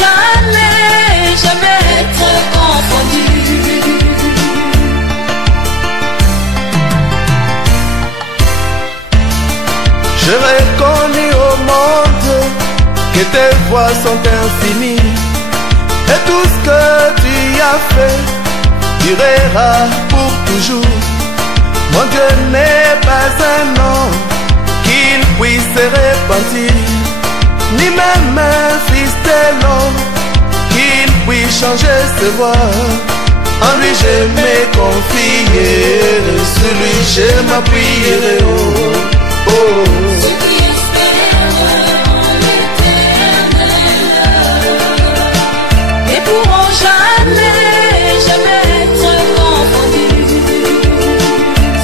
jamais, jamais être confondu. Je reconnus au monde que tes voies sont infinies et tout ce que tu as fait durera pour toujours. Mon Dieu n'est pas un nom qu'il puisse se repentir, ni même un fils de l'homme qu'il puisse changer ses voies. En lui je me confierai, sur lui je m'appuierai. Oh, oh. Ceux qui espèrent en l'éternel ne pourront jamais, jamais être confondus.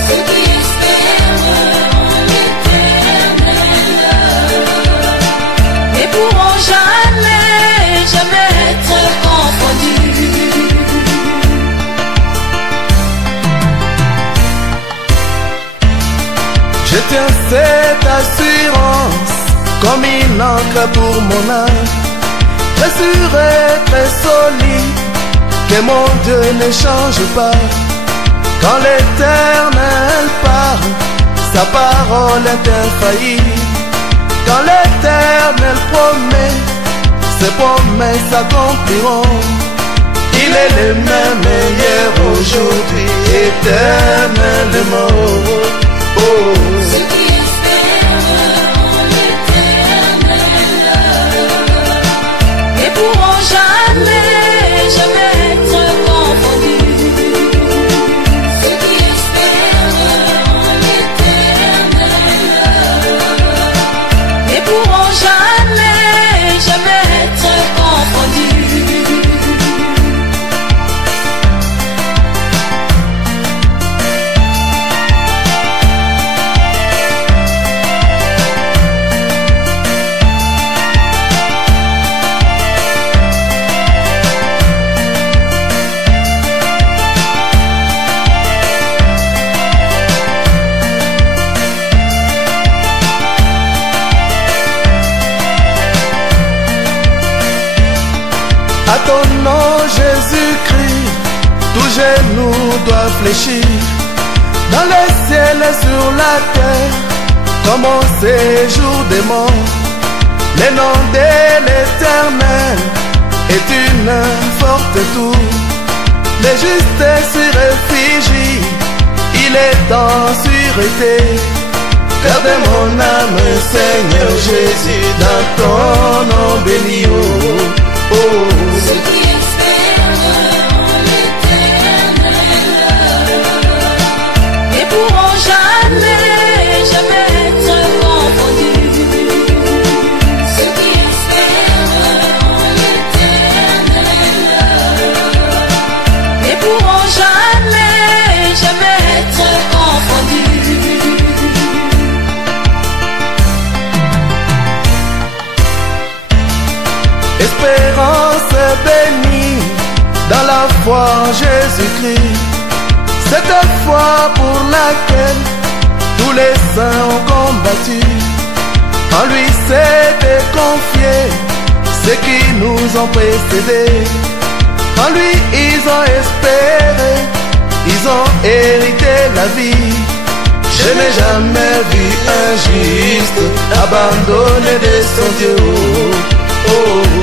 Ceux qui espèrent en l'éternel ne pourront jamais, jamais être confondus. Je tiens cette assurance comme une encre pour mon âme, très sûre et très solide, que mon Dieu ne change pas. Quand l'Éternel parle, sa parole est infaillible. Quand l'Éternel promet, ses promesses s'accompliront. Il est le même hier, aujourd'hui, éternellement. Oh. Ceux qui espèrent en l'éternel ne pourront jamais, jamais être confondus. Ceux qui espèrent en l'éternel ne pourront jamais, jamais être confondus. À ton nom Jésus-Christ, tout genou doit fléchir, dans le ciel et sur la terre, comme au séjour des morts. Le nom de l'Éternel est une forte tour. Le juste s'y réfugie, il est en sûreté. Garde mon âme, Seigneur Jésus, dans ton nom béni. Oh, oh. Ceux qui espèrent en l'éternel ne pourront jamais, jamais être confondus. Ceux qui espèrent en l'éternel ne pourront jamais, jamais être confondus. Espérance bénie dans la foi en Jésus-Christ, cette foi pour laquelle tous les saints ont combattu. En lui s'était confié ceux qui nous ont précédés. En lui ils ont espéré, ils ont hérité la vie. Je n'ai jamais vu un juste abandonné de son Dieu. Oh, oh.